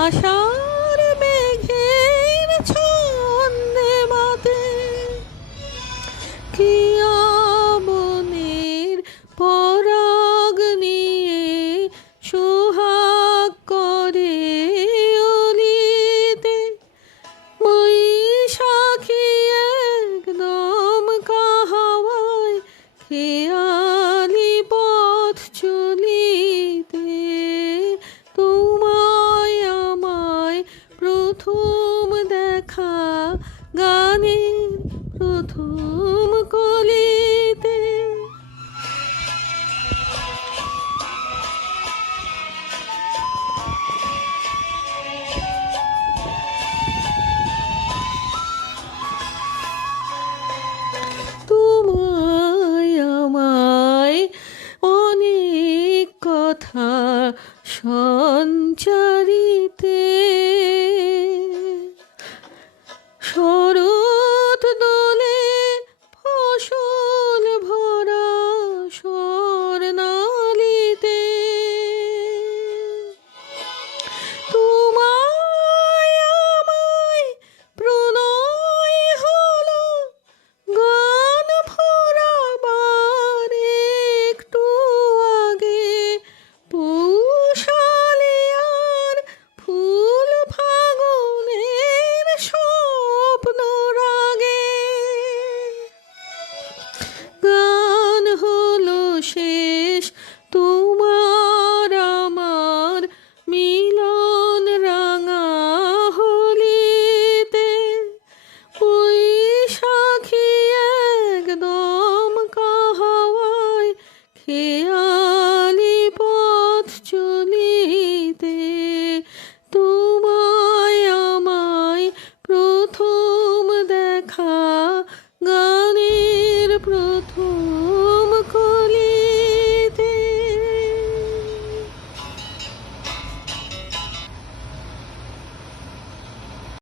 আষাঢ় মেঘের ছন্দে মাতে কিয়া বনের পরাগ নিয়ে সোহাগ করে অলিতে বৈশাখী একদম কাহাওয়ায় খেয়ালি পথ চলিতে তোমায় আমায় প্রথম দেখা গানের প্রথম কলিতে। তোমায় আমায় অনেক কথা সঞ্চারিতে শরৎ দোলে ফসল ভরা স্বর্ণালিতে তোমায় আমায় প্রণয় হলো গান ফোরাবার একটু আগে পৌষালিয়ার ফুল ফাগুনের স্বপ্ন রাগে গান হলো শেষ তোমার আমার মিলন রাঙা হোলিতে বৈশাখী একদম কাহাওয়ায় খেয়ালি পথ চলিতে তোমায় আমায় প্রথম দেখা গানের প্রথম